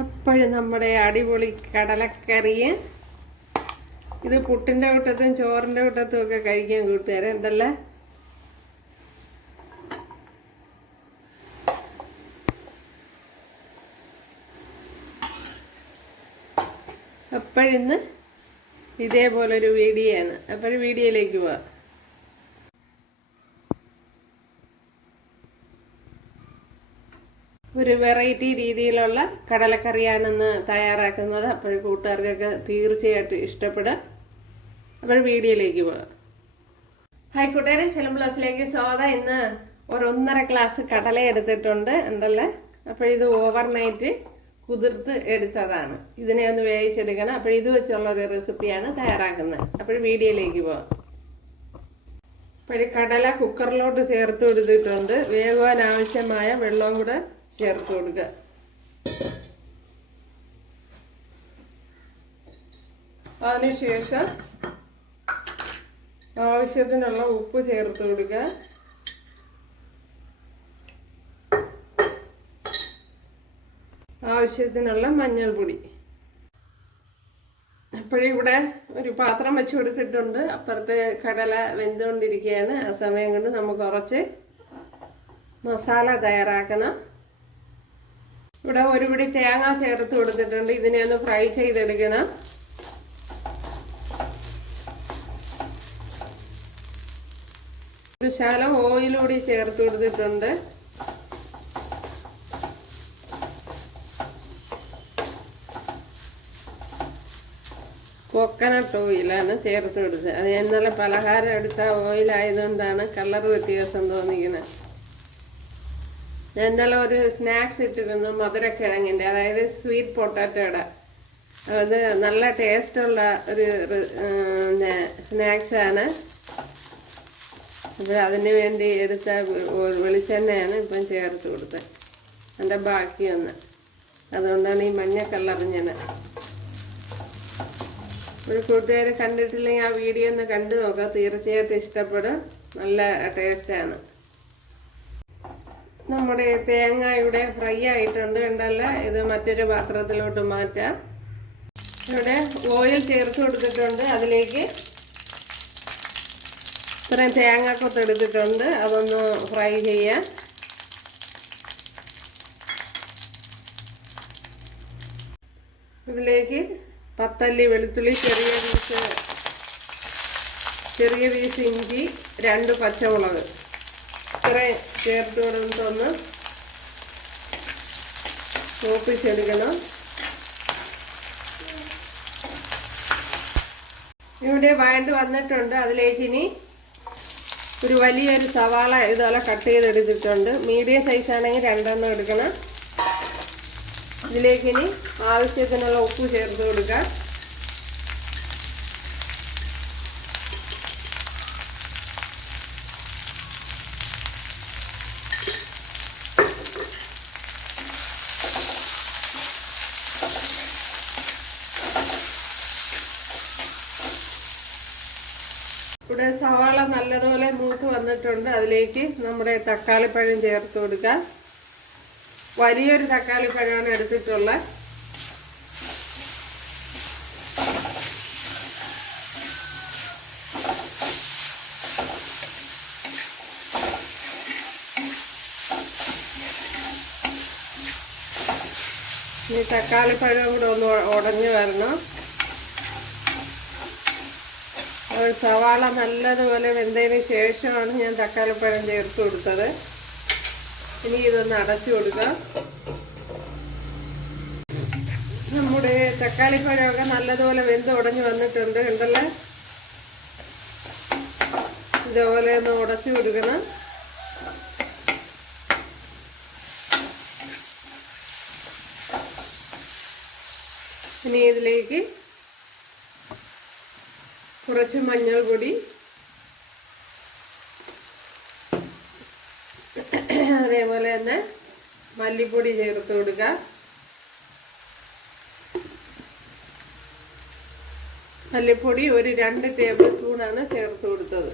അപ്പോഴും നമ്മുടെ അടിപൊളി കടലക്കറി ഇത് പുട്ടിൻ്റെ കൂട്ടത്തും ചോറിൻ്റെ കൂട്ടത്തും ഒക്കെ കഴിക്കാൻ കൂട്ടുകാരെ ഉണ്ടല്ലേ. അപ്പോഴിന്ന് ഇതേപോലൊരു വീഡിയോ ആണ്. അപ്പോഴും വീഡിയോയിലേക്ക് പോവാം. ഒരു വെറൈറ്റി രീതിയിലുള്ള കടലക്കറിയാണെന്ന് തയ്യാറാക്കുന്നത്. അപ്പോൾ കൂട്ടുകാർക്കൊക്കെ തീർച്ചയായിട്ടും ഇഷ്ടപ്പെടുക. അപ്പോൾ വീഡിയോയിലേക്ക് പോകാം. ഹായ് കൂട്ടുകാരെ, സെലം പ്ലസിലേക്ക് സ്വാഗതം. ഇന്ന് ഒരു 1.5 ഗ്ലാസ് കടല എടുത്തിട്ടുണ്ട് ഉണ്ടല്ലേ. അപ്പോൾ ഇത് ഓവർനൈറ്റ് കുതിർത്ത് എടുത്തതാണ്. ഇതിനെ ഒന്ന് വേവിച്ചെടുക്കണം. അപ്പോൾ ഇത് വെച്ചുള്ള ഒരു റെസിപ്പിയാണ് തയ്യാറാക്കുന്നത്. അപ്പോൾ വീഡിയോയിലേക്ക് പോകാം. അപ്പോൾ കടല കുക്കറിലോട്ട് ചേർത്ത് കൊടുത്തിട്ടുണ്ട്. വേകുവാൻ ആവശ്യമായ വെള്ളവും കൂടെ ചേർത്ത് കൊടുക്കുക. അതിനുശേഷം ആവശ്യത്തിനുള്ള ഉപ്പ് ചേർത്ത് കൊടുക്കുക. ആവശ്യത്തിനുള്ള മഞ്ഞൾപ്പൊടി. അപ്പോഴിവിടെ ഒരു പാത്രം വെച്ച് കൊടുത്തിട്ടുണ്ട്. അപ്പുറത്തെ കടല വെന്തുകൊണ്ടിരിക്കുകയാണ്. ആ സമയം കൊണ്ട് നമുക്ക് കുറച്ച് മസാല തയ്യാറാക്കണം. ഇവിടെ ഒരു പിടി തേങ്ങ ചേർത്ത് കൊടുത്തിട്ടുണ്ട്. ഇതിനെ ഒന്ന് ഫ്രൈ ചെയ്തെടുക്കണം. ഒരു ശകലം ഓയിൽ കൂടി ചേർത്ത് കൊടുത്തിട്ടുണ്ട്. കോക്കനട്ട് ഓയിലാണ് ചേർത്ത് കൊടുത്തത്. അത് ഇന്നലെ പലഹാരം എടുത്ത ഓയിലായതുകൊണ്ടാണ് കളർ വ്യത്യാസം തോന്നിക്കുന്നത്. ഞാൻ ഇന്നലെ ഒരു സ്നാക്സ് ഇട്ടിരുന്നു, മധുരക്കിഴങ്ങിൻ്റെ, അതായത് സ്വീറ്റ് പൊട്ടാറ്റോയുടെ. അത് നല്ല ടേസ്റ്റുള്ള ഒരു സ്നാക്സാണ്. അപ്പോൾ അതിന് വേണ്ടി എടുത്ത വെളിച്ചെണ്ണയാണ് ഇപ്പം ചേർത്ത് കൊടുത്തത്. അതിൻ്റെ ബാക്കിയൊന്ന്, അതുകൊണ്ടാണ് ഈ മഞ്ഞ കളറിഞ്ഞത്. ഒരു കൂട്ടുകാർ കണ്ടിട്ടില്ലെങ്കിൽ ആ വീഡിയോ ഒന്ന് കണ്ടു നോക്കുക, തീർച്ചയായിട്ടും ഇഷ്ടപ്പെടും. നല്ല ടേസ്റ്റാണ്. നമ്മുടെ തേങ്ങ ഇവിടെ ഫ്രൈ ആയിട്ടുണ്ട് ഉണ്ടല്ല. ഇത് മറ്റൊരു പാത്രത്തിലോട്ട് മാറ്റാം. ഇവിടെ ഓയിൽ ചേർത്ത് കൊടുത്തിട്ടുണ്ട്. അതിലേക്ക് ഇത്രയും തേങ്ങ കൊത്തെടുത്തിട്ടുണ്ട്. അതൊന്ന് ഫ്രൈ ചെയ്യാം. ഇതിലേക്ക് 10 അല്ലി വെളുത്തുള്ളി, ചെറിയ പീസ് ഇഞ്ചി, 2 പച്ചമുളക് ഇത്രയും ചേർത്ത് കൊടുത്തൊന്ന് മൂപ്പിച്ചെടുക്കണം. ഇവിടെ വഴണ്ട് വന്നിട്ടുണ്ട്. അതിലേക്ക് ഇനി ഒരു വലിയൊരു സവാള ഇതുപോലെ കട്ട് ചെയ്തെടുത്തിട്ടുണ്ട്. മീഡിയം സൈസ് ആണെങ്കിൽ 2 എടുക്കണം. ഇതിലേക്ക് ഇനി ആവശ്യത്തിനുള്ള ഉപ്പ് ചേർത്ത് കൊടുക്കാം. ഇവിടെ സവാള നല്ലതുപോലെ മൂത്ത് വന്നിട്ടുണ്ട്. അതിലേക്ക് നമ്മുടെ തക്കാളിപ്പഴം ചേർത്ത് കൊടുക്കാം. വലിയൊരു തക്കാളിപ്പഴമാണ് എടുത്തിട്ടുള്ളത്. ഈ തക്കാളിപ്പഴം കൂടെ ഒന്ന് ഉടഞ്ഞു വരണം. സവാള നല്ലതുപോലെ വെന്തതിന് ശേഷമാണ് ഞാൻ തക്കാളിപ്പഴം ചേർത്ത് കൊടുത്തത്. ഇനി ഇതൊന്ന് അടച്ചു കൊടുക്കാം. നമ്മുടെ തക്കാളിപ്പഴമൊക്കെ നല്ലതുപോലെ വെന്ത് ഉടഞ്ഞു വന്നിട്ടുണ്ട് ഉണ്ടല്ലേ. ഇതുപോലെ ഒന്ന് ഉടച്ചു കൊടുക്കണം. ഇനി ഇതിലേക്ക് കുറച്ച് മഞ്ഞൾപ്പൊടി, അതേപോലെ തന്നെ മല്ലിപ്പൊടി ചേർത്ത് കൊടുക്കുക. മല്ലിപ്പൊടി ഒരു 2 ടേബിൾ സ്പൂണാണ് ചേർത്ത് കൊടുത്തത്.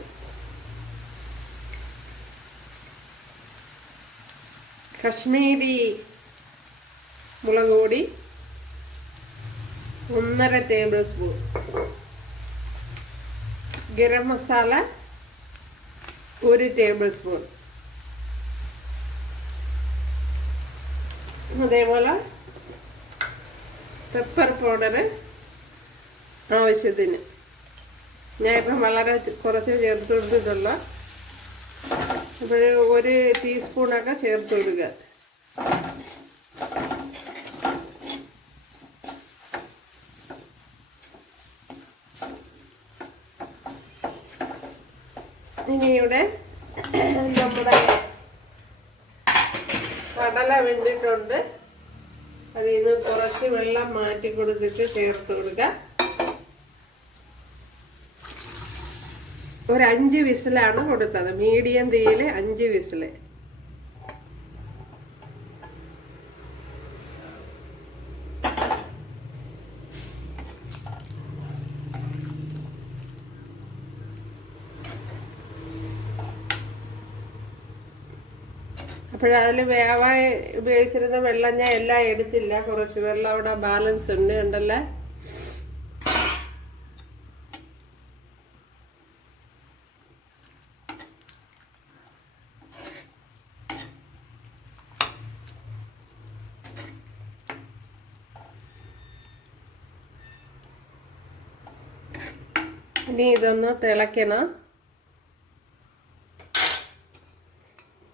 കശ്മീരി മുളക് പൊടി 1.5 table spoon garam masala 1 table spoon, അതേപോലെ പെപ്പർ പൗഡർ ആവശ്യത്തിന്. ഞാനിപ്പം വളരെ കുറച്ച് ചേർത്ത് കൊടുത്തിട്ടുള്ളൂ. അപ്പോൾ 1 ടീസ്പൂണൊക്കെ ചേർത്ത് കൊടുക്കുക. ഇനി ഇവിടെ നമ്മുടെ കടല വെന്തിട്ടുണ്ട്. അതിൽ നിന്ന് കുറച്ച് വെള്ളം മാറ്റി കൊടുത്തിട്ട് ചേർത്ത് കൊടുക്കുക. ഒരു 5 വിസിലാണ് കൊടുത്തത്, മീഡിയം തീയിൽ 5 വിസില്. അപ്പോഴതിൽ വേവാൻ ഉപയോഗിച്ചിരുന്ന വെള്ളം ഞാൻ എല്ലാം എടുത്തില്ല, കുറച്ച് വെള്ളം അവിടെ ബാലൻസ് ഉണ്ട് ഉണ്ടല്ലേ. ഇനി ഇതൊന്ന് തിളയ്ക്കണം.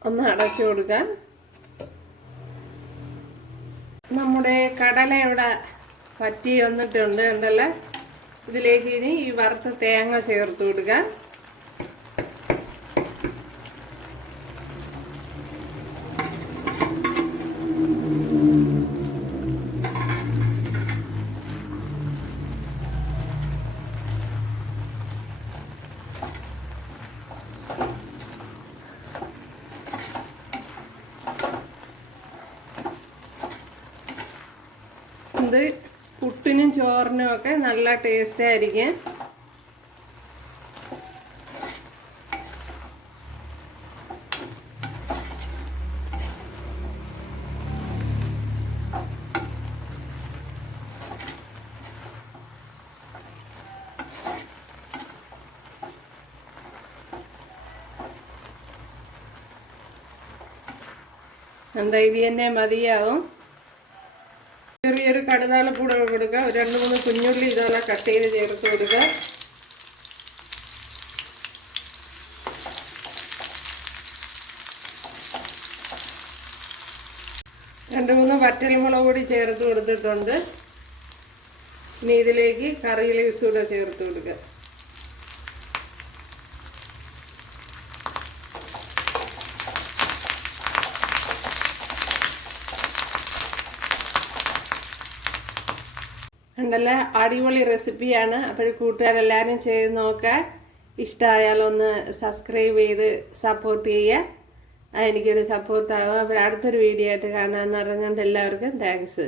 ഒന്ന് അടച്ചു കൊടുക്കാം. നമ്മുടെ കടല ഇവിടെ വറ്റി വന്നിട്ടുണ്ട് ഉണ്ടല്ലേ. ഇതിലേക്ക് ഇനി ഈ വറുത്ത തേങ്ങ ചേർത്ത് കൊടുക്കാം. ഇത് പുട്ടിനും ചോറിനും ഒക്കെ നല്ല ടേസ്റ്റ് ആയിരിക്കും. എന്താ ഇത് തന്നെ മതിയാവും. ചെറിയൊരു കടുതാളപ്പൂടെ കൊടുക്കുക. 2-3 കുഞ്ഞുള്ളി ഇതുപോലെ കട്ട് ചെയ്ത് ചേർത്ത് കൊടുക്കുക. രണ്ട് മൂന്ന് വറ്റൽമുളക് കൂടി ചേർത്ത് കൊടുത്തിട്ടുണ്ട്. ഇനി ഇതിലേക്ക് കറി ലീവ്സ് കൂടെ ചേർത്ത് കൊടുക്കുക. ഉണ്ടല്ലേ, അടിപൊളി റെസിപ്പിയാണ്. അപ്പോൾ കൂട്ടുകാരെല്ലാവരും ചെയ്ത് നോക്കുക. ഇഷ്ടമായാലൊന്ന് സബ്സ്ക്രൈബ് ചെയ്ത് സപ്പോർട്ട് ചെയ്യുക. എനിക്കൊരു സപ്പോർട്ടാകും. അപ്പോൾ അടുത്തൊരു വീഡിയോ ആയിട്ട് കാണാമെന്ന് പറഞ്ഞുകൊണ്ട് എല്ലാവർക്കും താങ്ക്സ്.